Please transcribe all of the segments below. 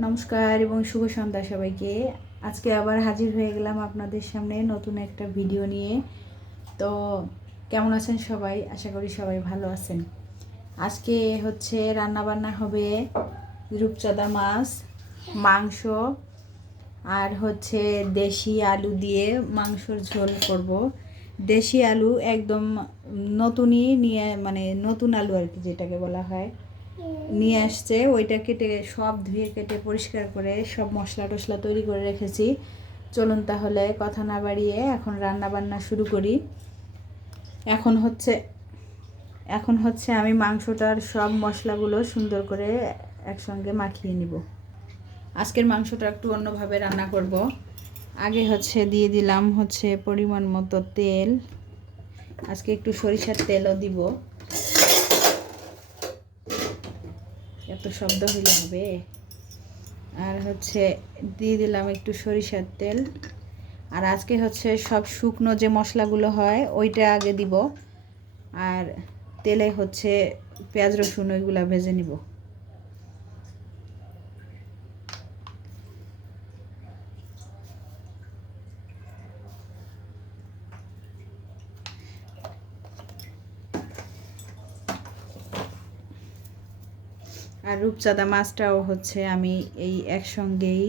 নমস্কার এবং শুভ সন্ধ্যা সবাইকে। আজকে আবার হাজির হয়ে গেলাম আপনাদের সামনে নতুন একটা ভিডিও নিয়ে। তো কেমন আছেন সবাই? আশা করি সবাই ভালো আছেন। আজকে হচ্ছে রান্না বান্না হবে রূপচাঁদা মাছ, মাংস আর হচ্ছে দেশি আলু দিয়ে মাংসর ঝোল করব। দেশি আলু একদম নতুনই নিয়ে, মানে নতুন আলু আর কি যেটাকে বলা হয়, নিয়ে আসছে। ওইটা কেটে সব ধুয়ে কেটে পরিষ্কার করে সব মশলা টশলা তৈরি করে রেখেছি। চলুন তাহলে কথা না বাড়িয়ে এখন রান্না বান্না শুরু করি। এখন হচ্ছে আমি মাংসটার সব মশলাগুলো সুন্দর করে একসঙ্গে মাখিয়ে নিব। আজকের মাংসটা একটু অন্যভাবে রান্না করব। আগে হচ্ছে দিয়ে দিলাম হচ্ছে পরিমাণ মতো তেল। আজকে একটু সরিষার তেলও দিব। এত শব্দ হইলে হবে। আর হচ্ছে দিয়ে দিলাম একটু সরিষার তেল। আর আজকে হচ্ছে সব শুকনো যে মশলাগুলো হয় ওইটা আগে দিব, আর তেলে হচ্ছে পেঁয়াজ রসুন ওইগুলা ভেজে নিব। আর রূপচাঁদা মাছটাও হচ্ছে আমি এই একসঙ্গেই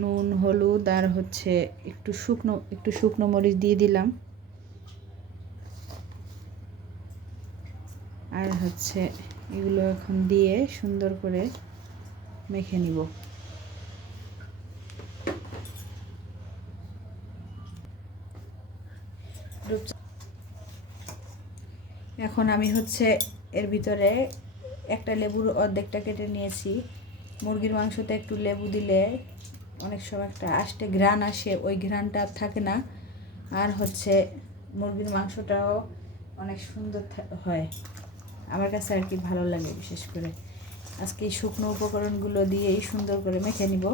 নুন হলুদ আর হচ্ছে একটু শুকনো মরিচ দিয়ে দিলাম। আর হচ্ছে এগুলো এখন দিয়ে সুন্দর করে মেখে নিব। এখন আমি হচ্ছে এর ভিতরে একটা লেবুর অর্ধেকটা কেটে নিয়েছি। মুরগির মাংসতে একটু লেবু দিলে অনেক সময় একটা আষ্টে ঘ্রাণ আসে, ওই ঘ্রাণটা থাকে না। আর হচ্ছে মুরগির মাংসটাও অনেক সুন্দর হয় আমার কাছে আর কি, ভালো লাগে বিশেষ করে। আজকে এই শুকনো উপকরণগুলো দিয়েই সুন্দর করে মেখে নিব।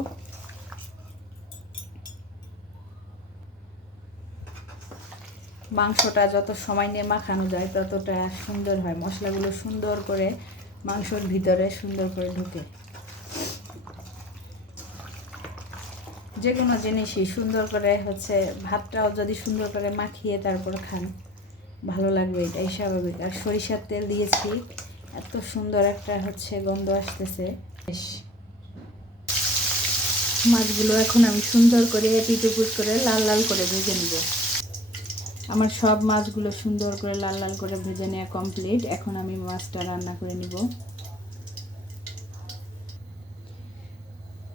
মাংসটা যত সময় নিয়ে মাখানো যায় ততটা সুন্দর হয়, মশলাগুলো সুন্দর করে মাংসর ভিতরে সুন্দর করে ঢুকে। যে কোনো জিনিসই সুন্দর করে হচ্ছে, ভাতটাও যদি সুন্দর করে মাখিয়ে তারপর খান ভালো লাগবে, এটাই স্বাভাবিক। আর সরিষার তেল দিয়েছি, এত সুন্দর একটা হচ্ছে গন্ধ আসতেছে। বেশ, মাছগুলো এখন আমি সুন্দর করে এপিট ওপিট করে লাল লাল করে ভেজে নিব। আমার সব মাছগুলো সুন্দর করে লাল লাল করে ভেজে নেওয়া কমপ্লিট। এখন আমি মাছটা রান্না করে নিব।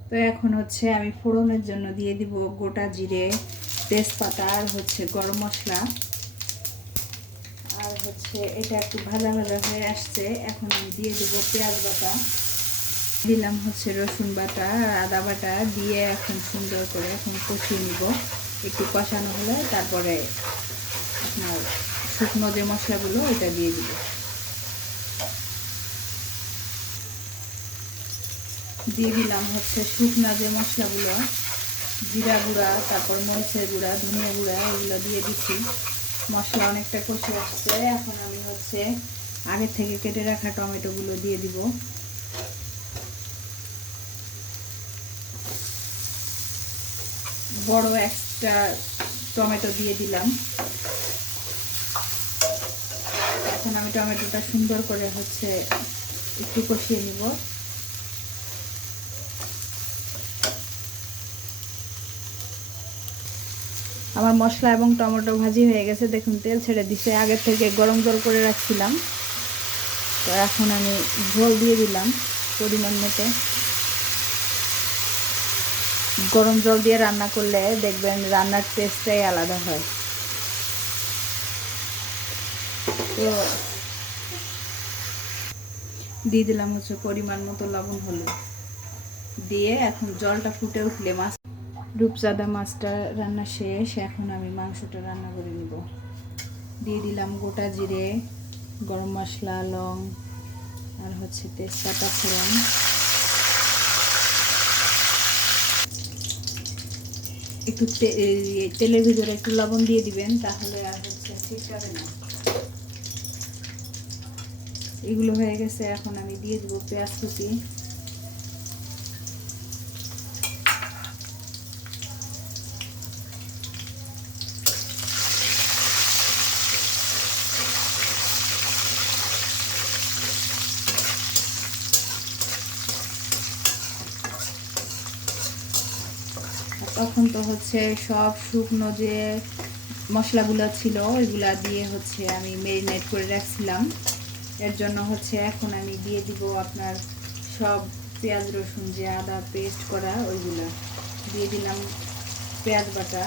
তো এখন হচ্ছে আমি ফোড়নের জন্য দিয়ে দিব গোটা জিরে, তেজপাতা আর হচ্ছে গরম মশলা। আর হচ্ছে এটা একটু ভাজা ভাজা হয়ে আসছে, এখন আমি দিয়ে দেবো পেঁয়াজ বাটা, দিলাম হচ্ছে রসুন বাটা আর আদা বাটা দিয়ে এখন সুন্দর করে এখন কষিয়ে নিব। একটু কষানো হলে তারপরে আপনার শুকনো যে মশলাগুলো ওইটা দিয়ে দিব। দিয়ে দিলাম হচ্ছে শুকনো যে মশলাগুলো, জিরা গুঁড়া, তারপর মরিচের গুঁড়া, ধনিয়া গুঁড়া, এগুলো দিয়ে দিচ্ছি। মশলা অনেকটা কষে আসছে, এখন আমি হচ্ছে আগে থেকে কেটে রাখা টমেটোগুলো দিয়ে দিব। বড় একটা টমেটো দিয়ে দিলাম। এখন আমি টমেটোটা সুন্দর করে হচ্ছে একটু কষিয়ে নিব। আমার মশলা এবং টমেটো ভাজি হয়ে গেছে, দেখুন তেল ছেড়ে দিছে। আগের থেকে গরম জল করে রাখছিলাম, তো এখন আমি ঝোল দিয়ে দিলাম পরিমাণ মতো। গরম জল দিয়ে রান্না করলে দেখবেন রান্নার টেস্টটাই আলাদা হয়। তো দিয়ে দিলাম হচ্ছে পরিমাণ মতো লবণ, হলুদ দিয়ে এখন জলটা ফুটে উঠলে মাছ, রূপচাঁদা মাছটা রান্না শেষ। এখন আমি মাংসটা রান্না করে নিব। দিয়ে দিলাম গোটা জিরে, গরম মশলা, লং আর হচ্ছে তেজপাতা ফোড়ন। একটু তেলের ভিতরে একটু লবণ দিয়ে দিবেন, তাহলে আর হচ্ছে ঠিক হবে না। এগুলো হয়ে গেছে, এখন আমি দিয়ে দেবো পেঁয়াজ কুচি। তখন তো হচ্ছে সব শুকনো যে মশলাগুলো ছিল ওইগুলা দিয়ে হচ্ছে আমি মেরিনেট করে রাখছিলাম। এর জন্য হচ্ছে এখন আমি দিয়ে দিব আপনার সব পেঁয়াজ রসুন যে আদা পেস্ট করা ওইগুলা দিয়ে দিলাম, পেঁয়াজ বাটা,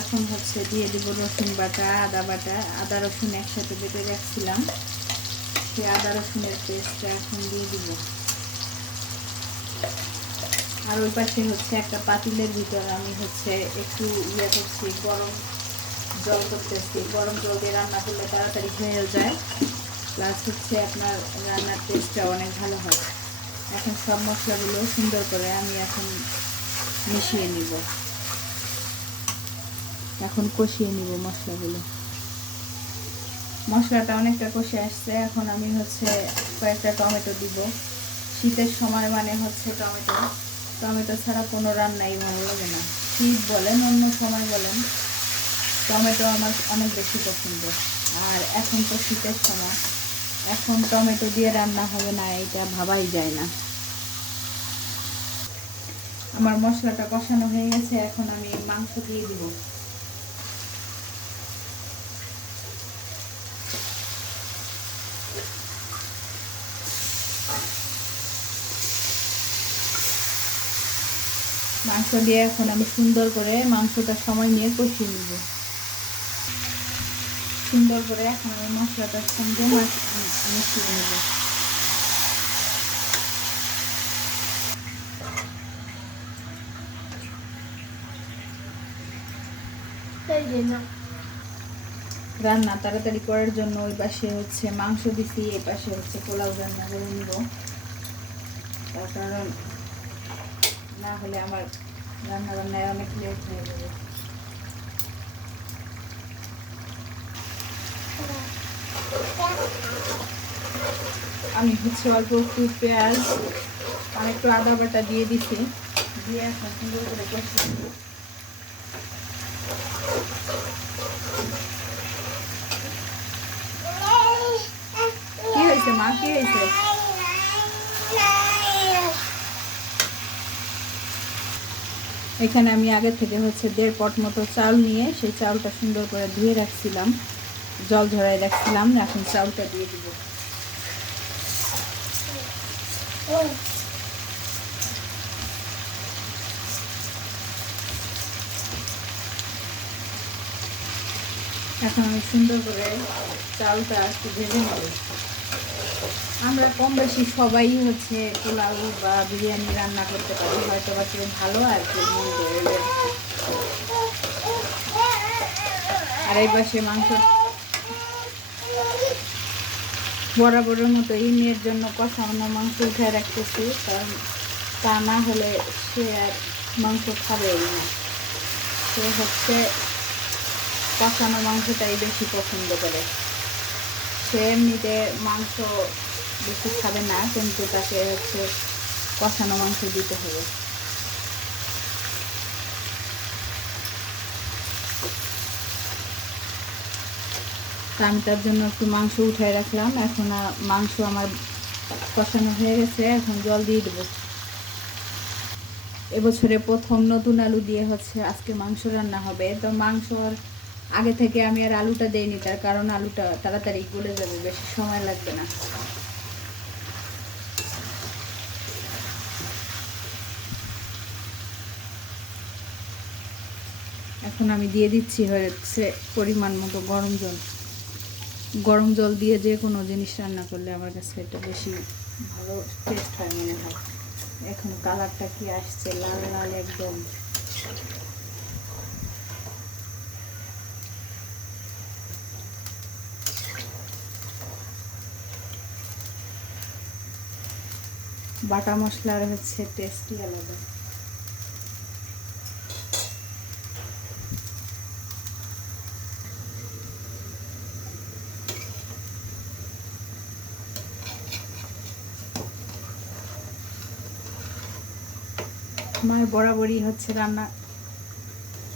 এখন হচ্ছে দিয়ে দিব রসুন বাটা, আদা বাটা। আদা রসুন একসাথে বেটে রাখছিলাম, সেই আদা রসুনের পেস্টটা এখন দিয়ে দিব। আর ওই পাশে হচ্ছে একটা পাতিলের ভিতর আমি হচ্ছে একটু ইয়ে করছি, গরম জল করতেছি। গরম জল দিয়ে রান্না করলে তাড়াতাড়ি হয়ে যায়, প্লাস হচ্ছে আপনার রান্নার টেস্টটা অনেক ভালো হয়। এখন সব মশলাগুলো সুন্দর করে আমি এখন মিশিয়ে নিব, এখন কষিয়ে নিব মশলাগুলো। মশলাটা অনেকটা কষে আসছে, এখন আমি হচ্ছে কয়েকটা টমেটো দিব। শীতের সময় মানে হচ্ছে টমেটো ছাড়া কোনো রান্নাই ভালো লাগে না। শীত বলেন অন্য সময় বলেন, টমেটো আমার অনেক বেশি পছন্দ। আর এখন তো শীতের সময়, এখন টমেটো দিয়ে রান্না হবে না এটা ভাবাই যায় না। আমার মশলাটা কষানো হয়ে গেছে, এখন আমি মাংস দিয়ে দিব। মাংস দিয়ে এখন আমি সুন্দর করে মাংসটা সময় নিয়ে কষিয়ে নিব। সুন্দর করে এখন আমি মশলাটার সঙ্গে মিশিয়ে নেব। রান্না তাড়াতাড়ি করার জন্য ওই পাশে হচ্ছে মাংস দিছি, এই পাশে হচ্ছে পোলাও রান্না করে নিব, তার কারণ না হলে আমার রান্নায় অনেক লেট হয়ে যাবে। আমি হচ্ছে অল্প একটু পেঁয়াজ আর একটু আদা বাটা দিয়ে দিছি, দিয়ে এখন সুন্দর করে কষিয়ে নেব। কি হয়েছে মা, কি হয়েছে? এখানে আমি আগে থেকে হচ্ছে 1.5 পট মতো চাল নিয়ে সেই চালটা সুন্দর করে ধুয়ে রাখছিলাম, জল ঝরাই রাখছিলাম। এখন চালটা দিয়ে দিব। এখন আমি সুন্দর করে চালটা একটু ভেজে নেব। আমরা কম বেশি সবাই হচ্ছে পোলাও বা বিরিয়ানি রান্না করতে পারি, হয়তো বা কেউ ভালো আর কেউ মন্দ। আর এই পাশে মাংস বরাবরের মতো এই মেয়ের জন্য কষানো মাংস উঠে রাখতেছি, কারণ তা না হলে সে আর মাংস খাবেই না। সে হচ্ছে কষানো মাংসটাই বেশি পছন্দ করে। সে এমনিতে মাংস বেশি খাবে না, কিন্তু তাকে হচ্ছে কষানো মাংস দিতে হবে। আমি তার জন্য একটু মাংস উঠায় রাখলাম। এখন মাংস আমার কষানো হয়ে গেছে, এখন জল দিয়ে দেবো। এবছরে প্রথম নতুন আলু দিয়ে হচ্ছে আজকে মাংস রান্না হবে। তো মাংসর আগে থেকে আমি আর আলুটা দেইনি, তার কারণ আলুটা তাড়াতাড়ি গলে যাবে, বেশি সময় লাগবে না। এখন আমি দিয়ে দিচ্ছি হচ্ছে পরিমাণ মতো গরম জল। গরম জল দিয়ে যে কোনো জিনিস রান্না করলে আমার কাছে এটা বেশি ভালো টেস্ট হয় মনে হয়। এখন কালারটা কি আসছে, লাল লাল একদম। বাটা মশলার হচ্ছে টেস্টই আলাদা। আমার বরাবরই হচ্ছে রান্না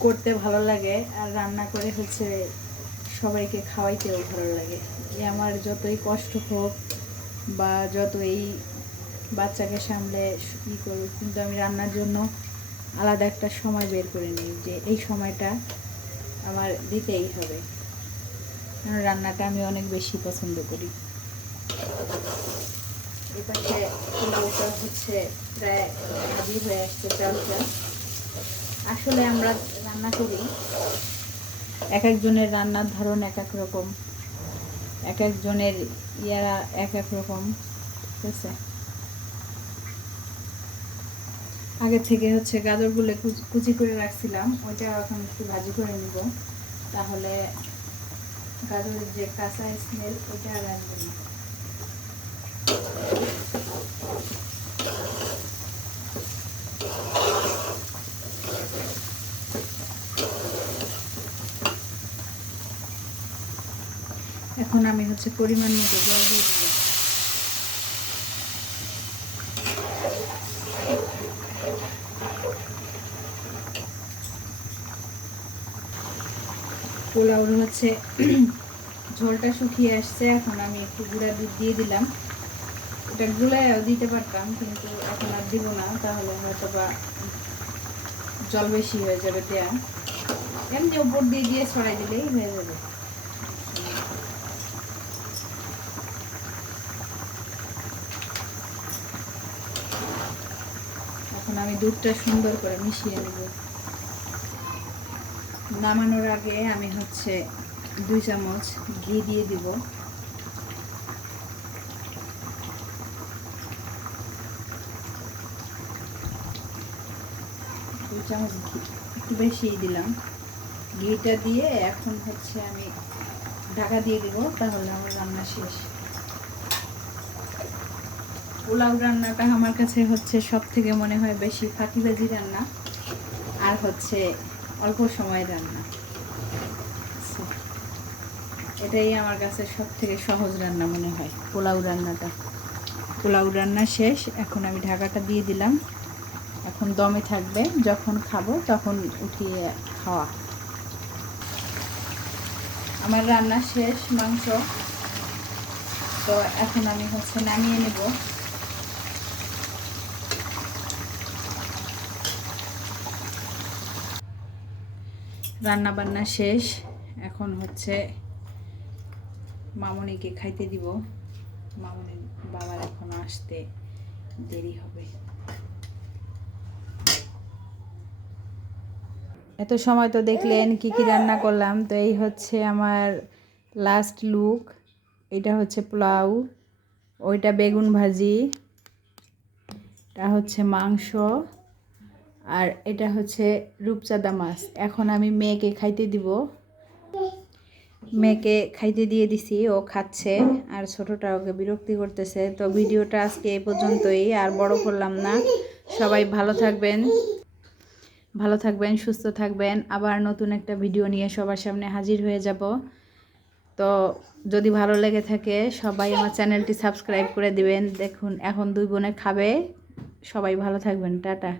করতে ভালো লাগে, আর রান্না করে হচ্ছে সবাইকে খাওয়াইতেও ভালো লাগে। আমার যতই কষ্ট হোক বা যত এই বাচ্চাকে সামলে করুক, কিন্তু আমি রান্নার জন্য আলাদা একটা সময় বের করে নিই, যে এই সময়টা আমার দিতেই হবে, কারণ রান্নাটা আমি অনেক বেশি পছন্দ করি। এপাশে পোলাওটা হচ্ছে প্রায় ভাজি হয়ে আসছে চালটা। আসলে আমরা রান্না করি, এক একজনের রান্নার ধরন এক এক রকম, এক একজনের ইয়ারা এক এক রকম, ঠিক আছে। আগে থেকে হচ্ছে গাজরগুলো কুচি করে রাখছিলাম, ওইটা এখন একটু ভাজি করে নিব, তাহলে গাজরের যে কাঁচা স্মেল ওইটা আর আসবে না। এখন আমি হচ্ছে পরিমাণ মতো জল দিয়ে দিব। পোলাওর হচ্ছে ঝোলটা শুকিয়ে আসছে, এখন আমি একটু গুঁড়া দুধ দিয়ে দিলাম। এটা গুলায়ও দিতে পারতাম, কিন্তু এখন আর দিব না, তাহলে হয়তো বা জল বেশি হয়ে যাবে দেয়া। এমনি উপর দিয়ে দিয়ে ছড়াই দিলেই হয়ে যাবে। এখন আমি দুধটা সুন্দর করে মিশিয়ে নেব। নামানোর আগে আমি হচ্ছে 2 চামচ ঘি দিয়ে দিব। 2 চামচ ঘি, একটু বেশিই দিলাম। ঘিটা দিয়ে এখন হচ্ছে আমি ঢাকা দিয়ে দিব, তাহলে আমার রান্না শেষ। পোলাও রান্নাটা আমার কাছে হচ্ছে সব থেকে মনে হয় বেশি ফাঁকিবাজি রান্না, আর হচ্ছে অল্প সময়ের রান্না। এটাই আমার কাছে সব থেকে সহজ রান্না মনে হয়, পোলাও রান্নাটা। পোলাও রান্না শেষ, এখন আমি ঢাকাটা দিয়ে দিলাম। এখন দমে থাকবে, যখন খাবো তখন উঠিয়ে খাওয়া। আমার রান্না শেষ মাংস, তো এখন আমি হচ্ছে নামিয়ে নেব। রান্না বান্না শেষ, এখন হচ্ছে মামনিকে খাইতে দিব। মামনির বাবার এখন আসতে দেরি হবে। এত সময় তো দেখলেন কি কি রান্না করলাম, তো এই হচ্ছে আমার লাস্ট লুক। এটা হচ্ছে পোলাও, ওইটা বেগুন ভাজি, এটা হচ্ছে মাংস, আর এটা হচ্ছে রূপচাঁদা মাছ। এখন আমি মেয়েকে খাইতে দিব। মেয়েকে খাইতে দিয়ে দিছি, ও খাচ্ছে, আর ছোটটা ওকে বিরক্তি করতেছে। তো ভিডিওটা আজকে এই পর্যন্তই, আর বড় করলাম না। সবাই ভালো থাকবেন, সুস্থ থাকবেন। আবার নতুন একটা ভিডিও নিয়ে সবার সামনে হাজির হয়ে যাব। তো যদি ভালো লেগে থাকে সবাই আমার চ্যানেলটি সাবস্ক্রাইব করে দিবেন। দেখুন এখন 2 বোনে খাবে। সবাই ভালো থাকবেন, টাটা।